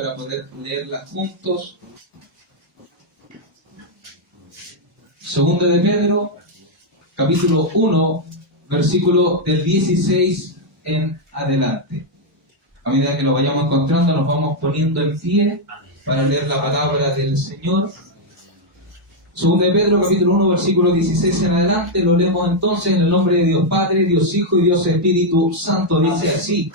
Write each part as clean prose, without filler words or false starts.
para poder leerla juntos. Segunda de Pedro, capítulo 1, versículo del 16 en adelante. A medida que lo vayamos encontrando, nos vamos poniendo en pie para leer la palabra del Señor. Segunda de Pedro, capítulo 1, versículo 16 en adelante. Lo leemos entonces en el nombre de Dios Padre, Dios Hijo y Dios Espíritu Santo. Dice así: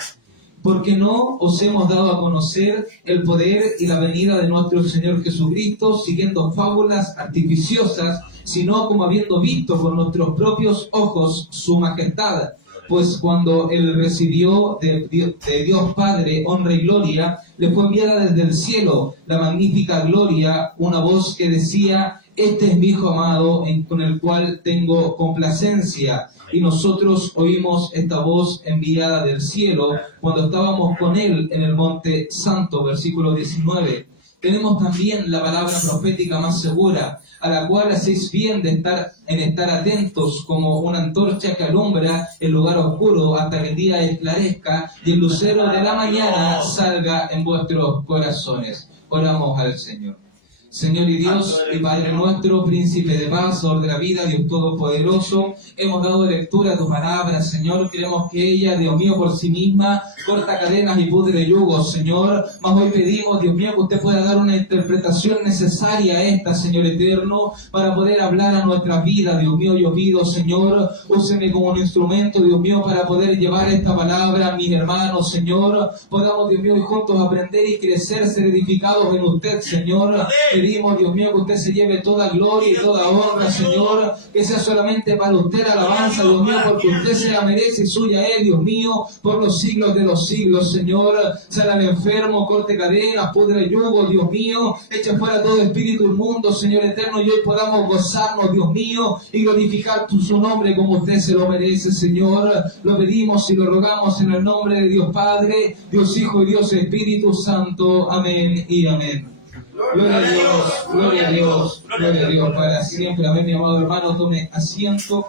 porque no os hemos dado a conocer el poder y la venida de nuestro Señor Jesucristo siguiendo fábulas artificiosas, sino como habiendo visto con nuestros propios ojos su majestad. Pues cuando Él recibió de Dios Padre honra y gloria, le fue enviada desde el cielo la magnífica gloria, una voz que decía: este es mi Hijo amado, con el cual tengo complacencia. Y nosotros oímos esta voz enviada del cielo cuando estábamos con Él en el monte santo, versículo 19. Tenemos también la palabra profética más segura, a la cual hacéis bien de estar atentos como una antorcha que alumbra el lugar oscuro hasta que el día esclarezca y el lucero de la mañana salga en vuestros corazones. Oramos al Señor. Señor y Dios y Padre nuestro, príncipe de paz, Señor de la vida, Dios todopoderoso, hemos dado lectura a tu palabra, Señor. Queremos que ella, Dios mío, por sí misma corta cadenas y pudre yugos, Señor. Mas hoy pedimos, Dios mío, que usted pueda dar una interpretación necesaria a esta, Señor eterno, para poder hablar a nuestra vida. Dios mío, yo pido, Señor, úseme como un instrumento, Dios mío, para poder llevar esta palabra a mis hermanos, Señor. Podamos, Dios mío, y juntos aprender y crecer, ser edificados en usted, Señor. Pedimos, Dios mío, que usted se lleve toda gloria y toda honra, Señor, que sea solamente para usted alabanza, Dios mío, porque usted se la merece y suya es, Dios mío, por los siglos de los siglos, Señor. Sana al enfermo, corte cadenas, pudre yugo, Dios mío, echa fuera todo espíritu inmundo, Señor eterno, y hoy podamos gozarnos, Dios mío, y glorificar su nombre como usted se lo merece, Señor. Lo pedimos y lo rogamos en el nombre de Dios Padre, Dios Hijo y Dios Espíritu Santo. Amén y amén. Gloria a Dios, gloria a Dios, gloria a Dios para siempre. Amén, mi amado hermano, tome asiento.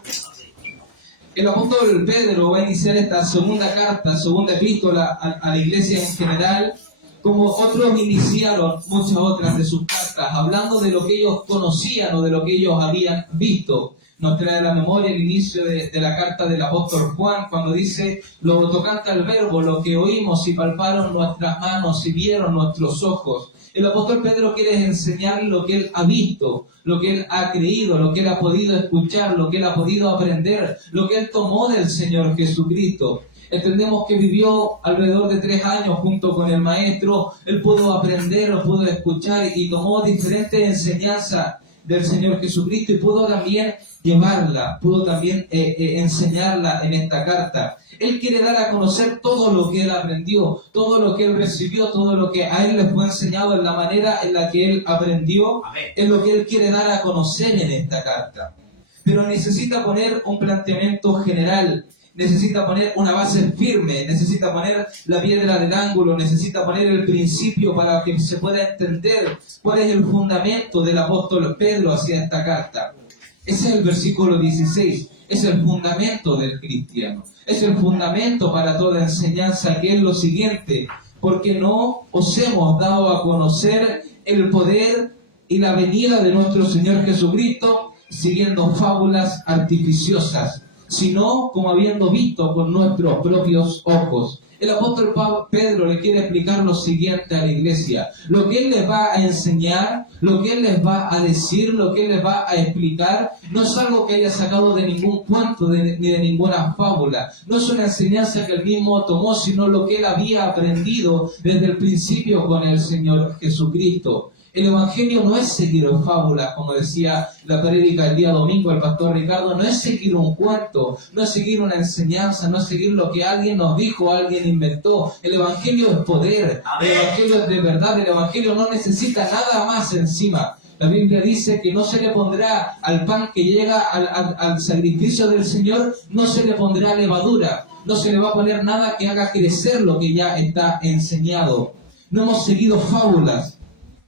El apóstol Pedro va a iniciar esta segunda carta, segunda epístola a la iglesia en general, como otros iniciaron muchas otras de sus cartas, hablando de lo que ellos conocían o de lo que ellos habían visto. Nos trae a la memoria el inicio de la carta del apóstol Juan, cuando dice: lo tocante al verbo, lo que oímos y palparon nuestras manos y vieron nuestros ojos. El apóstol Pedro quiere enseñar lo que él ha visto, lo que él ha creído, lo que él ha podido escuchar, lo que él ha podido aprender, lo que él tomó del Señor Jesucristo. Entendemos que vivió alrededor de 3 años junto con el Maestro. Él pudo aprender, pudo escuchar y tomó diferentes enseñanzas del Señor Jesucristo y pudo también llevarla, pudo también enseñarla en esta carta. Él quiere dar a conocer todo lo que él aprendió, todo lo que él recibió, todo lo que a él le fue enseñado en la manera en la que él aprendió. Amén. Es lo que él quiere dar a conocer en esta carta. Pero necesita poner un planteamiento general, necesita poner una base firme, necesita poner la piedra del ángulo, necesita poner el principio para que se pueda entender cuál es el fundamento del apóstol Pedro hacia esta carta. Ese es el versículo 16, es el fundamento del cristiano, es el fundamento para toda enseñanza, que es lo siguiente: porque no os hemos dado a conocer el poder y la venida de nuestro Señor Jesucristo siguiendo fábulas artificiosas, sino como habiendo visto con nuestros propios ojos. El apóstol Pedro le quiere explicar lo siguiente a la iglesia: lo que él les va a enseñar, lo que él les va a decir, lo que él les va a explicar, no es algo que haya sacado de ningún cuento ni de ninguna fábula. No es una enseñanza que él mismo tomó, sino lo que él había aprendido desde el principio con el Señor Jesucristo. El Evangelio no es seguir fábulas, como decía la prédica el día domingo el pastor Ricardo, no es seguir un cuento, no es seguir una enseñanza, no es seguir lo que alguien nos dijo, alguien inventó. El Evangelio es poder, el Evangelio es de verdad, el Evangelio no necesita nada más encima. La Biblia dice que no se le pondrá al pan que llega al sacrificio del Señor, no se le pondrá levadura, no se le va a poner nada que haga crecer lo que ya está enseñado. No hemos seguido fábulas.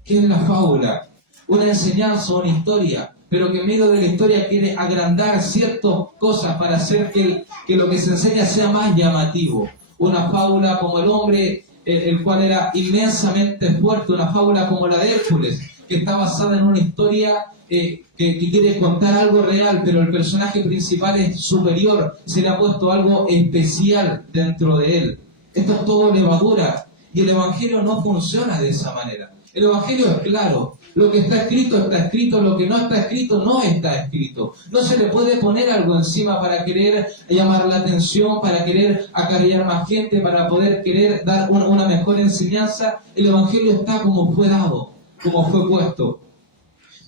¿Qué es la fábula? Una enseñanza, una historia, pero que en medio de la historia quiere agrandar ciertas cosas para hacer que lo que se enseña sea más llamativo. Una fábula como el hombre el cual era inmensamente fuerte, una fábula como la de Hércules, que está basada en una historia que quiere contar algo real, pero el personaje principal es superior, se le ha puesto algo especial dentro de él. Esto es todo levadura, y el Evangelio no funciona de esa manera. El Evangelio es claro, lo que está escrito, lo que no está escrito, no está escrito. No se le puede poner algo encima para querer llamar la atención, para querer acarrear más gente, para poder querer dar una mejor enseñanza. El Evangelio está como fue dado, como fue puesto.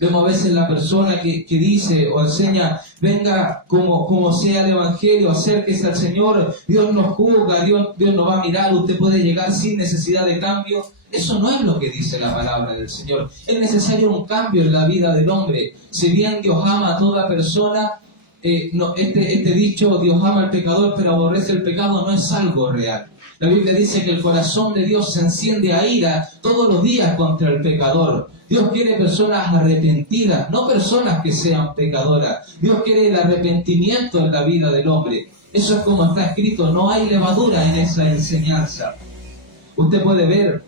Vemos a veces la persona que dice o enseña, venga como sea el Evangelio, acérquese al Señor, Dios nos juzga, Dios nos va a mirar, usted puede llegar sin necesidad de cambio. Eso no es lo que dice la palabra del Señor. Es necesario un cambio en la vida del hombre. Si bien Dios ama a toda persona, este dicho, Dios ama al pecador pero aborrece el pecado, no es algo real. La Biblia dice que el corazón de Dios se enciende a ira todos los días contra el pecador. Dios quiere personas arrepentidas, no personas que sean pecadoras. Dios quiere el arrepentimiento en la vida del hombre. Eso es como está escrito, no hay levadura en esa enseñanza. Usted puede ver,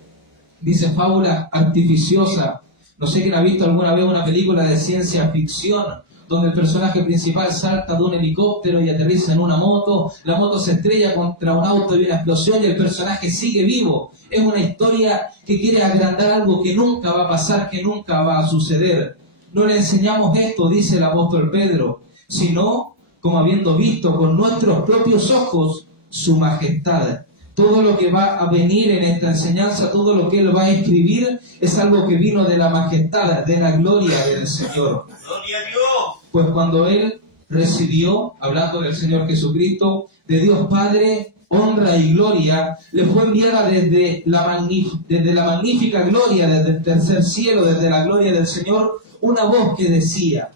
dice fábula artificiosa. No sé quién ha visto alguna vez una película de ciencia ficción donde el personaje principal salta de un helicóptero y aterriza en una moto, la moto se estrella contra un auto y una explosión y el personaje sigue vivo. Es una historia que quiere agrandar algo que nunca va a pasar, que nunca va a suceder. No le enseñamos esto, dice el apóstol Pedro, sino como habiendo visto con nuestros propios ojos su majestad. Todo lo que va a venir en esta enseñanza, todo lo que Él va a escribir, es algo que vino de la majestad, de la gloria del Señor. ¡Gloria a Dios! Pues cuando Él recibió, hablando del Señor Jesucristo, de Dios Padre, honra y gloria, le fue enviada desde la magnífica gloria, desde el tercer cielo, desde la gloria del Señor, una voz que decía,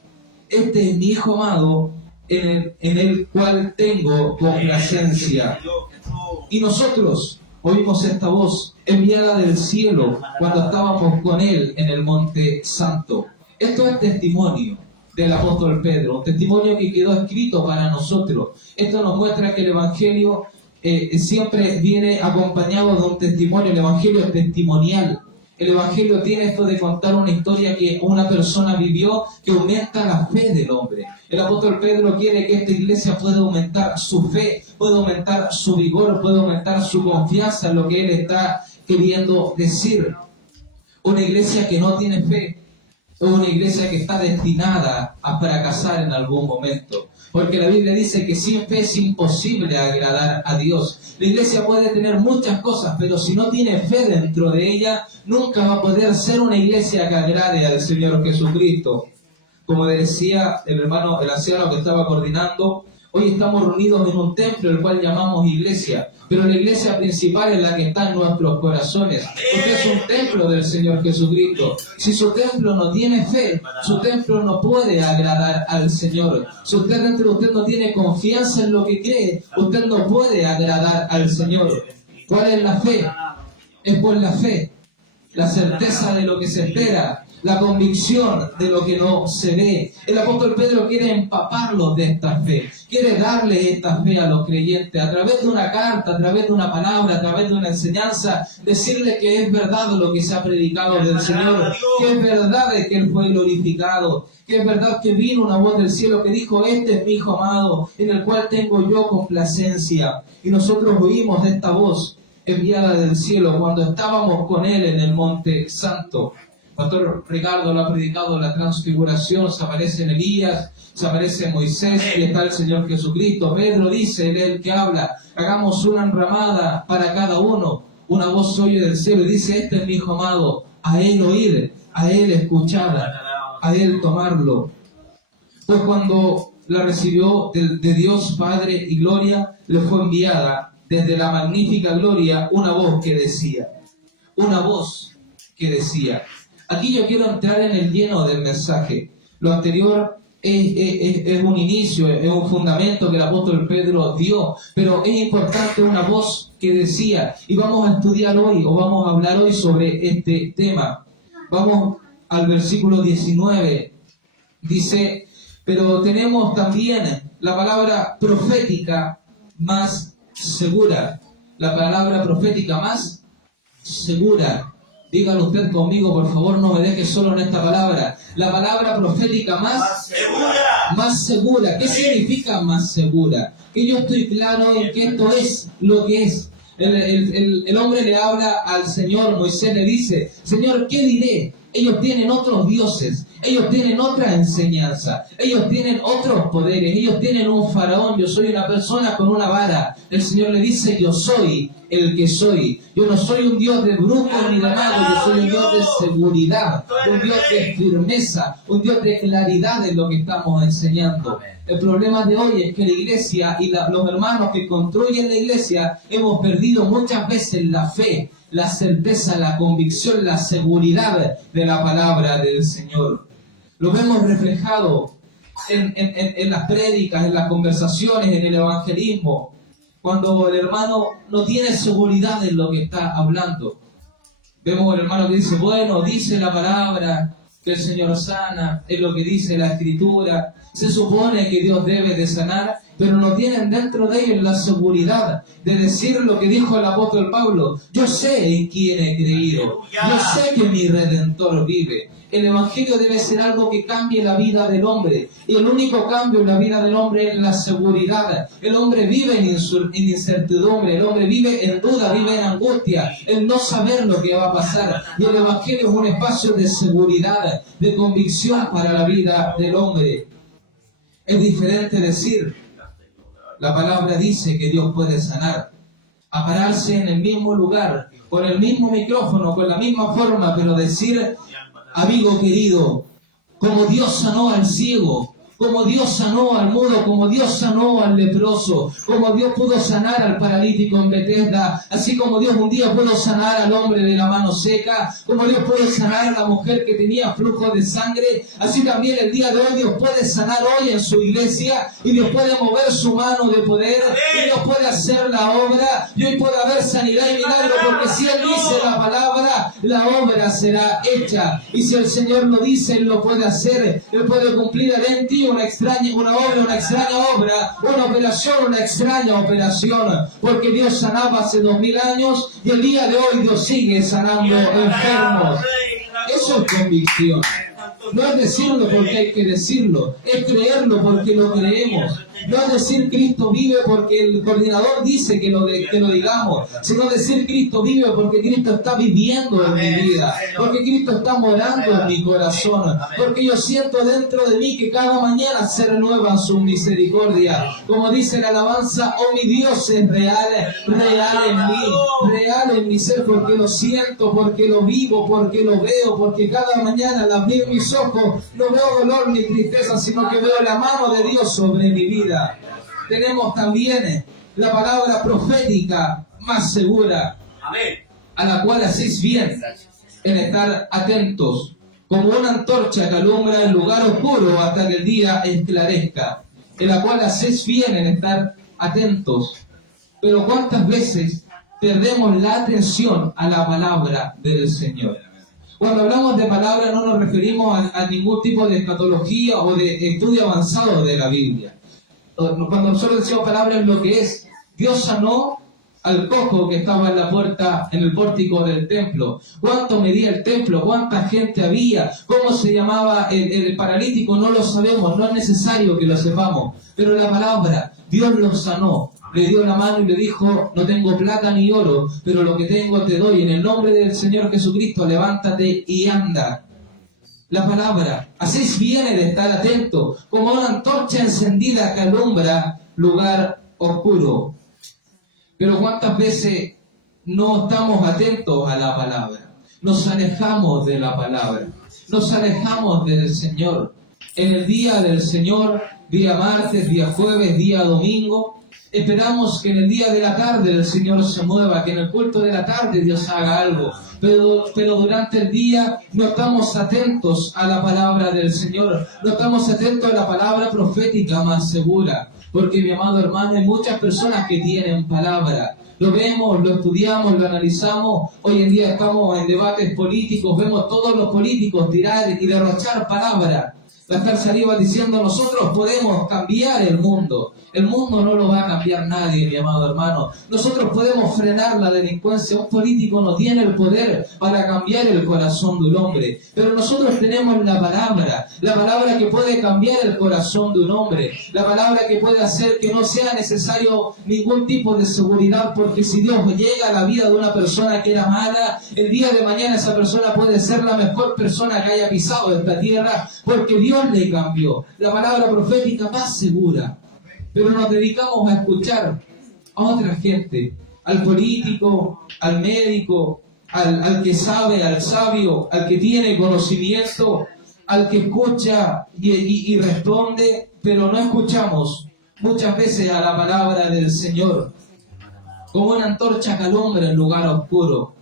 este es mi Hijo amado, en el cual tengo complacencia. Y nosotros oímos esta voz enviada del cielo cuando estábamos con Él en el Monte Santo. Esto es testimonio del apóstol Pedro, un testimonio que quedó escrito para nosotros. Esto nos muestra que el Evangelio siempre viene acompañado de un testimonio. El Evangelio es testimonial. El Evangelio tiene esto de contar una historia que una persona vivió que aumenta la fe del hombre. El apóstol Pedro quiere que esta iglesia pueda aumentar su fe, pueda aumentar su vigor, pueda aumentar su confianza en lo que él está queriendo decir. Una iglesia que no tiene fe es una iglesia que está destinada a fracasar en algún momento. Porque la Biblia dice que sin fe es imposible agradar a Dios. La iglesia puede tener muchas cosas, pero si no tiene fe dentro de ella, nunca va a poder ser una iglesia que agrade al Señor Jesucristo. Como decía el hermano, el anciano que estaba coordinando, hoy estamos reunidos en un templo, el cual llamamos iglesia. Pero la iglesia principal es la que está en nuestros corazones. Usted es un templo del Señor Jesucristo. Si su templo no tiene fe, su templo no puede agradar al Señor. Si usted dentro de usted no tiene confianza en lo que cree, usted no puede agradar al Señor. ¿Cuál es la fe? Es por la fe, la certeza de lo que se espera, la convicción de lo que no se ve. El apóstol Pedro quiere empaparlos de esta fe, quiere darle esta fe a los creyentes a través de una carta, a través de una palabra, a través de una enseñanza, decirle que es verdad lo que se ha predicado del Señor, que es verdad que Él fue glorificado, que es verdad que vino una voz del cielo que dijo, este es mi Hijo amado, en el cual tengo yo complacencia. Y nosotros oímos de esta voz enviada del cielo cuando estábamos con Él en el Monte Santo. Pastor Ricardo lo ha predicado, la transfiguración, se aparece en Elías, se aparece en Moisés y está el Señor Jesucristo. Pedro dice, Él es el que habla, hagamos una enramada para cada uno. Una voz se oye del cielo y dice, este es mi Hijo amado, a Él oír, a Él escuchar, a Él tomarlo. Pues cuando la recibió de Dios Padre y gloria, le fue enviada desde la magnífica gloria una voz que decía, aquí yo quiero entrar en el lleno del mensaje. Lo anterior es un inicio, es un fundamento que el apóstol Pedro dio, pero es importante una voz que decía, y vamos a estudiar hoy, o vamos a hablar hoy sobre este tema. Vamos al versículo 19, dice, pero tenemos también la palabra profética más segura, la palabra profética más segura. Dígalo usted conmigo, por favor, no me deje solo en esta palabra. La palabra profética más segura. ¿Qué significa más segura? Que yo estoy claro en que esto es lo que es. El hombre le habla al Señor, Moisés le dice, Señor, ¿qué diré? Ellos tienen otros dioses, ellos tienen otra enseñanza, ellos tienen otros poderes, ellos tienen un faraón, yo soy una persona con una vara. El Señor le dice, yo soy el que soy. Yo no soy un Dios de brujos ni de magos, yo soy un Dios de seguridad, un Dios de firmeza, un Dios de claridad en lo que estamos enseñando. El problema de hoy es que la iglesia y los hermanos que construyen la iglesia hemos perdido muchas veces la fe, la certeza, la convicción, la seguridad de la palabra del Señor. Lo vemos reflejado en las prédicas, en las conversaciones, en el evangelismo, cuando el hermano no tiene seguridad en lo que está hablando. Vemos al hermano que dice, bueno, dice la palabra que el Señor sana, es lo que dice la Escritura. Se supone que Dios debe de sanar, pero no tienen dentro de ellos la seguridad de decir lo que dijo el apóstol Pablo. Yo sé en quién he creído, yo sé que mi Redentor vive. El Evangelio debe ser algo que cambie la vida del hombre. Y el único cambio en la vida del hombre es la seguridad. El hombre vive en incertidumbre, el hombre vive en duda, vive en angustia, el no saber lo que va a pasar. Y el Evangelio es un espacio de seguridad, de convicción para la vida del hombre. Es diferente decir, la palabra dice que Dios puede sanar, a pararse en el mismo lugar, con el mismo micrófono, con la misma forma, pero decir, amigo querido, como Dios sanó al ciego, como Dios sanó al mudo, como Dios sanó al leproso, como Dios pudo sanar al paralítico en Betesda, así como Dios un día pudo sanar al hombre de la mano seca, como Dios pudo sanar a la mujer que tenía flujo de sangre, así también el día de hoy Dios puede sanar hoy en su iglesia, y Dios puede mover su mano de poder, y Dios puede hacer la obra, y hoy puede haber sanidad y milagro, porque si Él dice la palabra, la obra será hecha, y si el Señor lo dice, Él lo puede hacer, Él puede cumplir en ti una extraña obra, una operación, una extraña operación, porque Dios sanaba hace 2000 años y el día de hoy Dios sigue sanando enfermos. Eso es convicción. No es decirlo porque hay que decirlo, es creerlo porque lo creemos. No es decir Cristo vive porque el coordinador dice que lo digamos, sino decir Cristo vive porque Cristo está viviendo en mi vida, porque Cristo está morando en mi corazón, porque yo siento dentro de mí que cada mañana se renueva su misericordia. Como dice la alabanza, oh mi Dios es real, real en mí, real en mi ser, porque lo siento, porque lo vivo, porque lo veo, porque cada mañana al abrir mis ojos no veo dolor ni tristeza, sino que veo la mano de Dios sobre mi vida. Tenemos también la palabra profética más segura, a la cual hacéis bien en estar atentos, como una antorcha que alumbra el lugar oscuro hasta que el día esclarezca, en la cual hacéis bien en estar atentos. Pero ¿cuántas veces perdemos la atención a la palabra del Señor? Cuando hablamos de palabra no nos referimos a ningún tipo de escatología o de estudio avanzado de la Biblia. Cuando nosotros decimos palabra es lo que es. Dios sanó al cojo que estaba en la puerta, en el pórtico del templo. ¿Cuánto medía el templo? ¿Cuánta gente había? ¿Cómo se llamaba el paralítico? No lo sabemos, no es necesario que lo sepamos. Pero la palabra, Dios lo sanó. Le dio la mano y le dijo, no tengo plata ni oro, pero lo que tengo te doy. En el nombre del Señor Jesucristo, levántate y anda. La palabra, hacéis bien de estar atento, como una antorcha encendida que alumbra lugar oscuro. Pero ¿cuántas veces no estamos atentos a la palabra? Nos alejamos de la palabra, nos alejamos del Señor. En el día del Señor, día martes, día jueves, día domingo, esperamos que en el día de la tarde el Señor se mueva, que en el culto de la tarde Dios haga algo. Pero durante el día no estamos atentos a la palabra del Señor, no estamos atentos a la palabra profética más segura, porque mi amado hermano, hay muchas personas que tienen palabra, lo vemos, lo estudiamos, lo analizamos. Hoy en día estamos en debates políticos, vemos todos los políticos tirar y derrochar palabra, Va a estar saliva diciendo, nosotros podemos cambiar el mundo. El mundo no lo va a cambiar nadie, mi amado hermano. Nosotros podemos frenar la delincuencia. Un político no tiene el poder para cambiar el corazón del hombre. Pero nosotros tenemos la palabra que puede cambiar el corazón de un hombre. La palabra que puede hacer que no sea necesario ningún tipo de seguridad, porque si Dios llega a la vida de una persona que era mala, el día de mañana esa persona puede ser la mejor persona que haya pisado esta tierra, porque Dios le cambió. La palabra profética más segura. Pero nos dedicamos a escuchar a otra gente, al político, al médico, al que sabe, al sabio, al que tiene conocimiento, al que escucha y responde, pero no escuchamos muchas veces a la palabra del Señor. Como una antorcha que alumbra en lugar oscuro.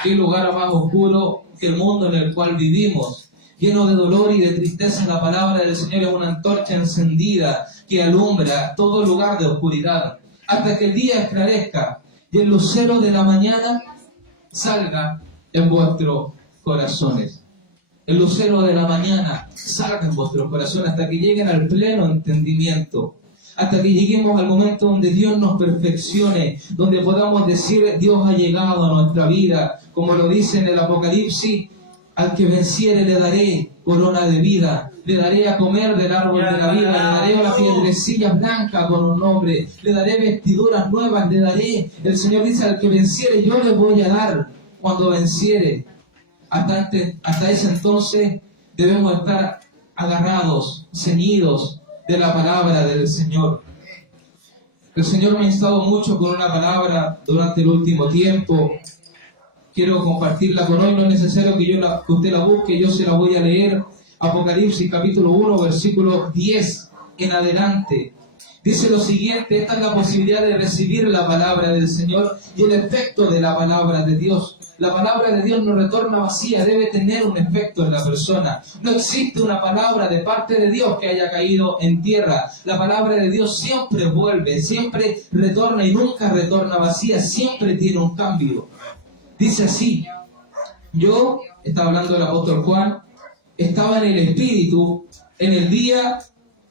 ¿Qué lugar más oscuro que el mundo en el cual vivimos? Lleno de dolor y de tristeza, la palabra del Señor es una antorcha encendida que alumbra todo lugar de oscuridad, hasta que el día esclarezca y el lucero de la mañana salga en vuestros corazones. El lucero de la mañana salga en vuestros corazones hasta que lleguen al pleno entendimiento, hasta que lleguemos al momento donde Dios nos perfeccione, donde podamos decir, Dios ha llegado a nuestra vida, como lo dice en el Apocalipsis, al que venciere le daré corona de vida, le daré a comer del árbol de la vida, le daré una piedrecilla blanca con un nombre, le daré vestiduras nuevas, le daré, el Señor dice, al que venciere yo le voy a dar cuando venciere. Hasta ese entonces debemos estar agarrados, ceñidos de la palabra del Señor. El Señor me ha instado mucho con una palabra durante el último tiempo. Quiero compartirla con hoy, no es necesario que usted la busque, yo se la voy a leer. Apocalipsis capítulo 1, versículo 10 en adelante. Dice lo siguiente, esta es la posibilidad de recibir la palabra del Señor y el efecto de la palabra de Dios. La palabra de Dios no retorna vacía, debe tener un efecto en la persona. No existe una palabra de parte de Dios que haya caído en tierra. La palabra de Dios siempre vuelve, siempre retorna y nunca retorna vacía, siempre tiene un cambio. Dice así, yo, está hablando el apóstol Juan, estaba en el Espíritu en el día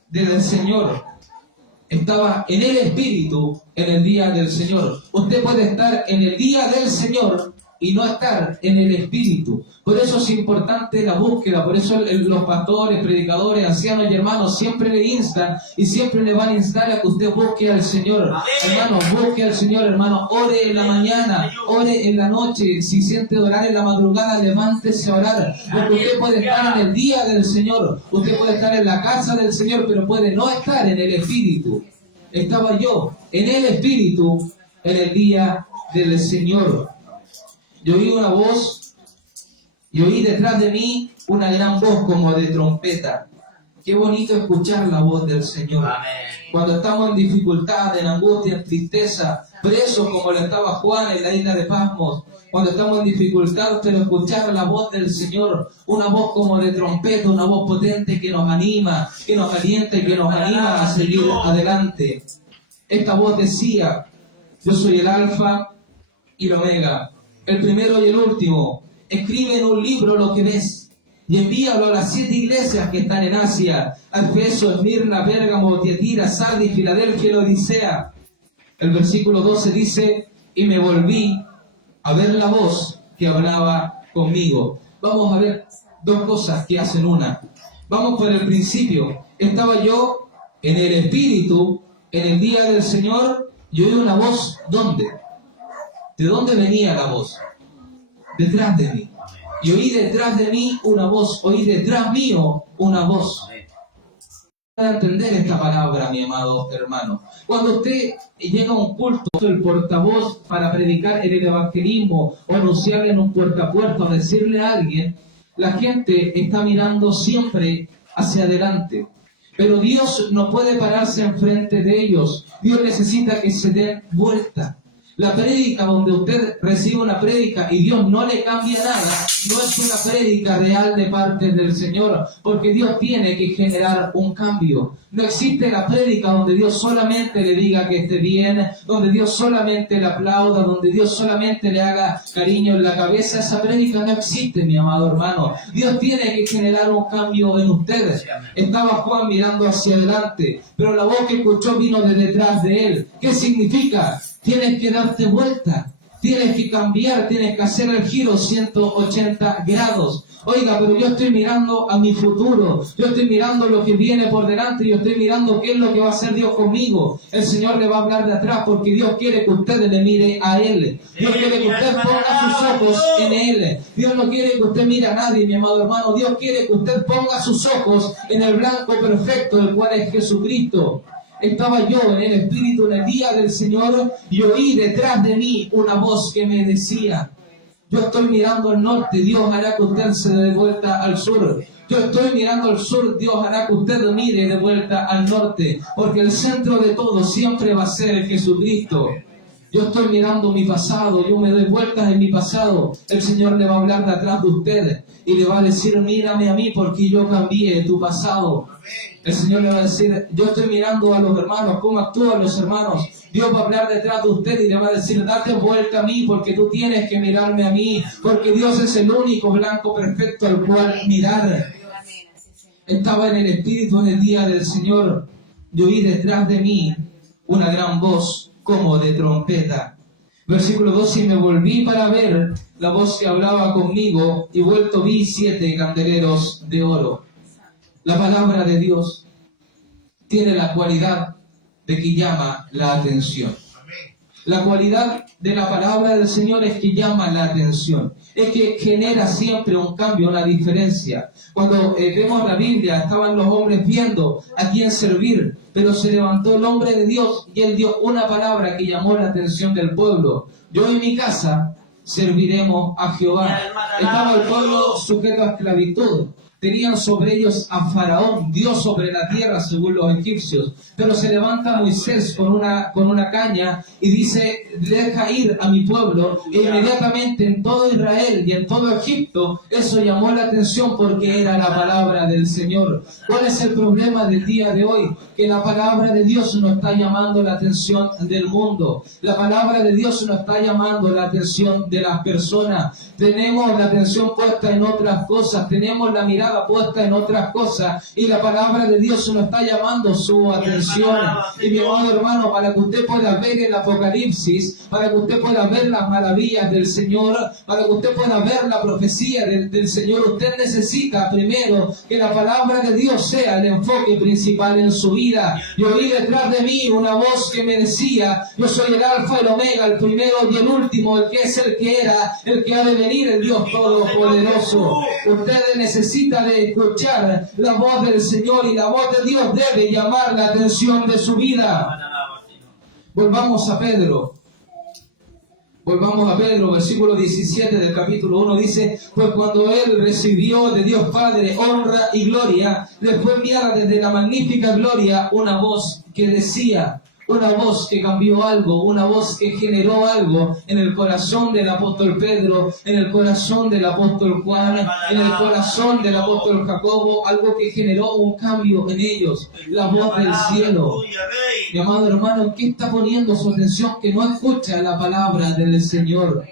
del Señor. Estaba en el Espíritu en el día del Señor. Usted puede estar en el día del Señor y no estar en el Espíritu. Por eso es importante la búsqueda, por eso los pastores, predicadores, ancianos y hermanos siempre le instan y siempre le van a instar a que usted busque al Señor. Hermano, busque al Señor, hermano, ore en la mañana, ore en la noche, si siente orar en la madrugada, levántese a orar, porque usted puede estar en el día del Señor, usted puede estar en la casa del Señor, pero puede no estar en el Espíritu. Estaba yo en el Espíritu en el día del Señor. Yo oí una voz y oí detrás de mí una gran voz como de trompeta. Qué bonito escuchar la voz del Señor. Amén. Cuando estamos en dificultad, en angustia, en tristeza, presos como lo estaba Juan en la isla de Patmos. Cuando estamos en dificultad, pero escuchar la voz del Señor, una voz como de trompeta, una voz potente que nos anima, que nos alienta y que nos anima a seguir adelante. Esta voz decía, yo soy el Alfa y el Omega, el primero y el último. Escribe en un libro lo que ves y envíalo a las 7 iglesias que están en Asia: Efeso, Esmirna, Pérgamo, Tiatira, Sardis, Filadelfia y Laodicea. El versículo 12 dice, y me volví a ver la voz que hablaba conmigo. Vamos a ver dos cosas que hacen una. Vamos por el principio. Estaba yo en el Espíritu en el día del Señor y oí una voz. ¿Dónde? ¿De dónde venía la voz? Detrás de mí. Y oí detrás de mí una voz, oí detrás mío una voz. Para entender esta palabra, mi amado hermano, cuando usted llega a un culto, el portavoz para predicar en el evangelismo o anunciarle en un puerta a puerta o decirle a alguien, la gente está mirando siempre hacia adelante. Pero Dios no puede pararse enfrente de ellos. Dios necesita que se den vuelta. La prédica donde usted recibe una prédica y Dios no le cambia nada, no es una prédica real de parte del Señor, porque Dios tiene que generar un cambio. No existe la prédica donde Dios solamente le diga que esté bien, donde Dios solamente le aplauda, donde Dios solamente le haga cariño en la cabeza. Esa prédica no existe, mi amado hermano. Dios tiene que generar un cambio en ustedes. Estaba Juan mirando hacia adelante, pero la voz que escuchó vino de detrás de él. ¿Qué significa? Tienes que darte vuelta, tienes que cambiar, tienes que hacer el giro 180 grados. Oiga, pero yo estoy mirando a mi futuro, yo estoy mirando lo que viene por delante, yo estoy mirando qué es lo que va a hacer Dios conmigo. El Señor le va a hablar de atrás porque Dios quiere que usted le mire a Él. Dios quiere que usted ponga sus ojos en Él. Dios no quiere que usted mire a nadie, mi amado hermano. Dios quiere que usted ponga sus ojos en el blanco perfecto, el cual es Jesucristo. Estaba yo en el Espíritu en el día del Señor y oí detrás de mí una voz que me decía: yo estoy mirando al norte, Dios hará que usted se dé vuelta al sur. Yo estoy mirando al sur, Dios hará que usted mire de vuelta al norte, porque el centro de todo siempre va a ser Jesucristo. Yo estoy mirando mi pasado, yo me doy vueltas en mi pasado. El Señor le va a hablar de atrás de usted y le va a decir: mírame a mí porque yo cambié tu pasado. El Señor le va a decir: yo estoy mirando a los hermanos, cómo actúan los hermanos. Dios va a hablar detrás de usted y le va a decir: date vuelta a mí porque tú tienes que mirarme a mí, porque Dios es el único blanco perfecto al cual mirar. Estaba en el Espíritu en el día del Señor y oí detrás de mí una gran voz como de trompeta. Versículo 12: y me volví para ver la voz que hablaba conmigo, y vuelto vi 7 candeleros de oro. La palabra de Dios tiene la cualidad de que llama la atención. La cualidad de la palabra del Señor es que llama la atención. Es que genera siempre un cambio, una diferencia. Cuando vemos la Biblia, estaban los hombres viendo a quién servir, pero se levantó el hombre de Dios y él dio una palabra que llamó la atención del pueblo. Yo en mi casa serviremos a Jehová. Estaba el pueblo sujeto a esclavitud. Tenían sobre ellos a Faraón, Dios sobre la tierra según los egipcios. Pero se levanta Moisés con una caña y dice: deja ir a mi pueblo. E inmediatamente en todo Israel y en todo Egipto eso llamó la atención porque era la palabra del Señor. ¿Cuál es el problema del día de hoy? Que la palabra de Dios no está llamando la atención del mundo. La palabra de Dios no está llamando la atención de las personas. Tenemos la atención puesta en otras cosas, tenemos la mirada puesta en otras cosas y la palabra de Dios no está llamando su atención. Y mi amado hermano, para que usted pueda ver el Apocalipsis, para que usted pueda ver las maravillas del Señor, para que usted pueda ver la profecía del Señor, usted necesita primero que la palabra de Dios sea el enfoque principal en su vida. Yo oí detrás de mí una voz que me decía: yo soy el Alfa y el Omega, el primero y el último, el que es, el que era, el que ha de venir, el Dios Todopoderoso. Usted necesita de escuchar la voz del Señor y la voz de Dios debe llamar la atención de su vida. Volvamos a Pedro, versículo 17 del capítulo 1 dice: pues cuando él recibió de Dios Padre honra y gloria, le fue enviada desde la magnífica gloria una voz que decía, una voz que cambió algo, una voz que generó algo en el corazón del apóstol Pedro, en el corazón del apóstol Juan, en el corazón del apóstol Jacobo, algo que generó un cambio en ellos, la voz del cielo. Mi amado hermano, ¿en qué está poniendo su atención que no escucha la palabra del Señor?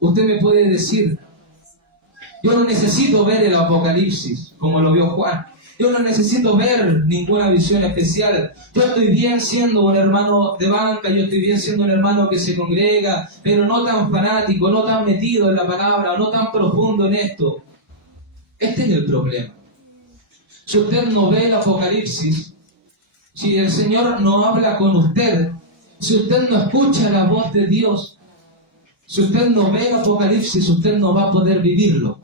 Usted me puede decir: yo no necesito ver el Apocalipsis como lo vio Juan. Yo no necesito ver ninguna visión especial. Yo estoy bien siendo un hermano de banca, yo estoy bien siendo un hermano que se congrega, pero no tan fanático, no tan metido en la palabra, no tan profundo en esto. Este es el problema. Si usted no ve el Apocalipsis, si el Señor no habla con usted, si usted no escucha la voz de Dios, si usted no ve el Apocalipsis, usted no va a poder vivirlo.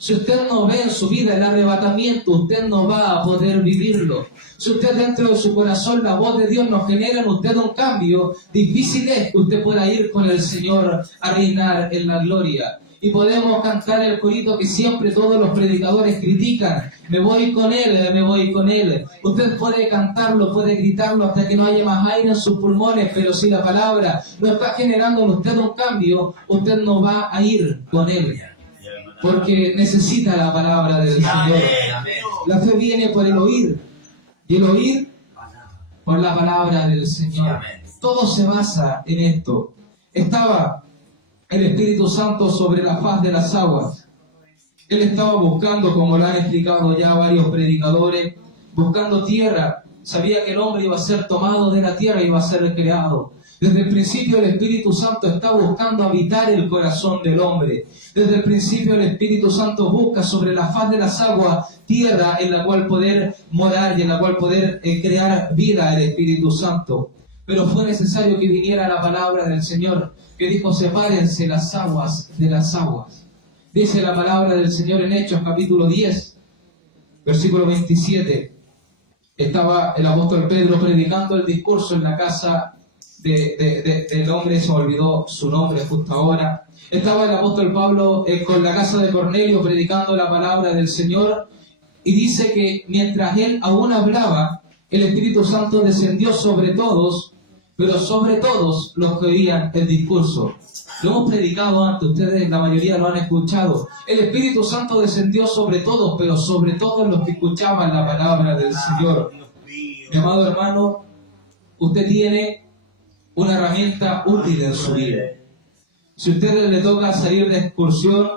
Si usted no ve en su vida el arrebatamiento, usted no va a poder vivirlo. Si usted dentro de su corazón la voz de Dios no genera en usted un cambio, difícil es que usted pueda ir con el Señor a reinar en la gloria. Y podemos cantar el corito que siempre todos los predicadores critican. Me voy con él, me voy con él. Usted puede cantarlo, puede gritarlo hasta que no haya más aire en sus pulmones, pero si la palabra no está generando en usted un cambio, usted no va a ir con él. Porque necesita la palabra del Señor. La fe viene por el oír. Y el oír por la palabra del Señor. Todo se basa en esto. Estaba el Espíritu Santo sobre la faz de las aguas. Él estaba buscando, como lo han explicado ya varios predicadores, buscando tierra. Sabía que el hombre iba a ser tomado de la tierra, iba a ser creado. Desde el principio el Espíritu Santo está buscando habitar el corazón del hombre. Desde el principio el Espíritu Santo busca sobre la faz de las aguas tierra en la cual poder morar y en la cual poder crear vida el Espíritu Santo. Pero fue necesario que viniera la palabra del Señor, que dijo: sepárense las aguas de las aguas. Dice la palabra del Señor en Hechos capítulo 10, versículo 27. Estaba el apóstol Pedro predicando el discurso en la casa del hombre, se me olvidó su nombre justo ahora. Estaba el apóstol Pablo con la casa de Cornelio predicando la palabra del Señor, y dice que mientras él aún hablaba, el Espíritu Santo descendió sobre todos, pero sobre todos los que oían el discurso. Lo hemos predicado antes, ustedes la mayoría lo han escuchado. El Espíritu Santo descendió sobre todos, pero sobre todos los que escuchaban la palabra del Señor. Mi amado hermano, usted tiene una herramienta útil en su vida. Si a usted le toca salir de excursión,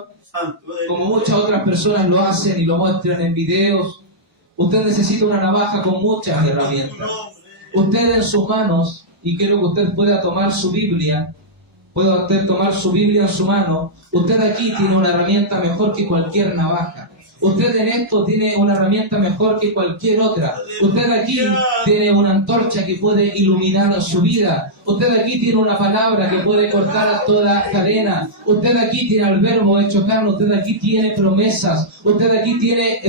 como muchas otras personas lo hacen y lo muestran en videos, usted necesita una navaja con muchas herramientas. Usted en sus manos, y quiero que usted pueda tomar su Biblia, pueda usted tomar su Biblia en su mano, usted aquí tiene una herramienta mejor que cualquier navaja. Usted en esto tiene una herramienta mejor que cualquier otra. Usted aquí tiene una antorcha que puede iluminar su vida. Usted aquí tiene una palabra que puede cortar toda cadena. Usted aquí tiene el verbo hecho carne. Usted aquí tiene promesas. Usted aquí tiene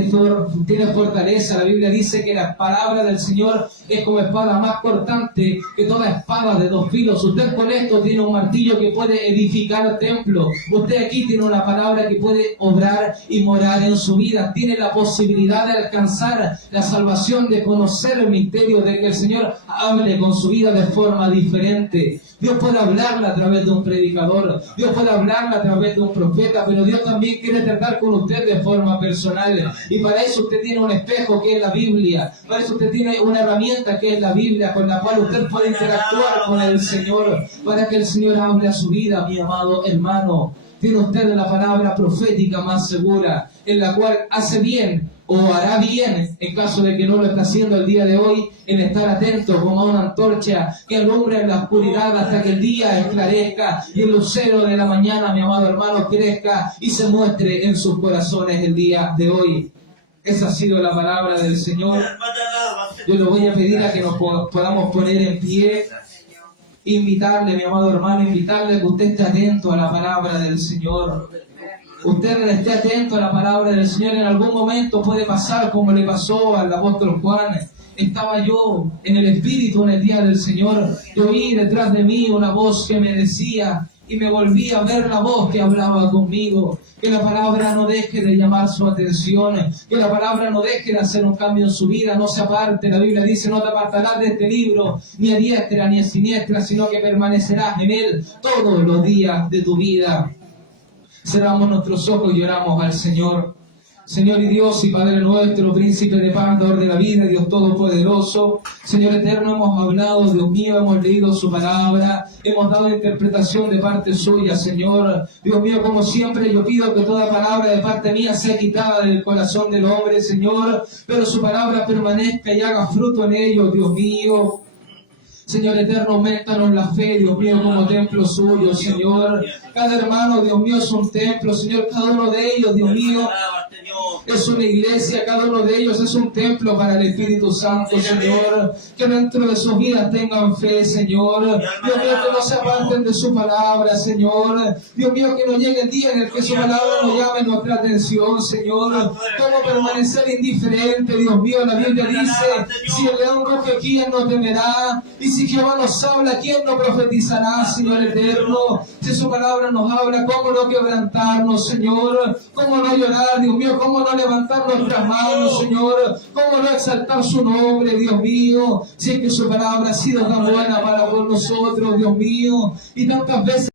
fortaleza. La Biblia dice que la palabra del Señor es como espada más cortante que toda espada de dos filos. Usted con esto tiene un martillo que puede edificar templos. Usted aquí tiene una palabra que puede obrar y morar en su vida. Tiene la posibilidad de alcanzar la salvación, de conocer el misterio, de que el Señor hable con su vida de forma diferente. Dios puede hablarle a través de un predicador, Dios puede hablarle a través de un profeta, pero Dios también quiere tratar con usted de forma personal. Y para eso usted tiene un espejo que es la Biblia, para eso usted tiene una herramienta que es la Biblia, con la cual usted puede interactuar con el Señor, para que el Señor hable a su vida, mi amado hermano. Tiene usted la palabra profética más segura, en la cual hace bien o hará bien, en caso de que no lo está haciendo el día de hoy, en estar atento como a una antorcha que alumbra en la oscuridad hasta que el día esclarezca y el lucero de la mañana, mi amado hermano, crezca y se muestre en sus corazones el día de hoy. Esa ha sido la palabra del Señor. Yo le voy a pedir a que nos podamos poner en pie. Invitarle, mi amado hermano, invitarle a que usted esté atento a la palabra del Señor. Usted esté atento a la palabra del Señor. En algún momento puede pasar como le pasó al apóstol Juan. Estaba yo en el Espíritu en el día del Señor. Yo oí detrás de mí una voz que me decía, y me volví a ver la voz que hablaba conmigo. Que la palabra no deje de llamar su atención, que la palabra no deje de hacer un cambio en su vida, no se aparte. La Biblia dice: no te apartarás de este libro, ni a diestra ni a siniestra, sino que permanecerás en él todos los días de tu vida. Cerramos nuestros ojos y oramos al Señor. Señor y Dios y Padre nuestro, Príncipe de paz, dador de la vida, Dios Todopoderoso, Señor eterno, hemos hablado, Dios mío, hemos leído su palabra, hemos dado interpretación de parte suya, Señor. Dios mío, como siempre, yo pido que toda palabra de parte mía sea quitada del corazón del hombre, Señor, pero su palabra permanezca y haga fruto en ellos, Dios mío. Señor eterno, aumentanos la fe, Dios mío, como templo suyo, Señor. Cada hermano, Dios mío, es un templo, Señor. Cada uno de ellos, Dios mío, es una iglesia. Cada uno de ellos es un templo para el Espíritu Santo, Señor. Que dentro de sus vidas tengan fe, Señor. Dios mío, que no se aparten de su palabra, Señor. Dios mío, que no llegue el día en el que su palabra no llame nuestra atención, Señor. ¿Cómo permanecer indiferente, Dios mío? La Biblia dice: si el león ruge, ¿quién no temerá? Y si Si Jehová nos habla, ¿quién no profetizará, Señor eterno? Si su palabra nos habla, ¿cómo no quebrantarnos, Señor? ¿Cómo no llorar, Dios mío? ¿Cómo no levantar nuestras manos, Señor? ¿Cómo no exaltar su nombre, Dios mío? Si es que su palabra ha sido tan buena para con nosotros, Dios mío. Y tantas veces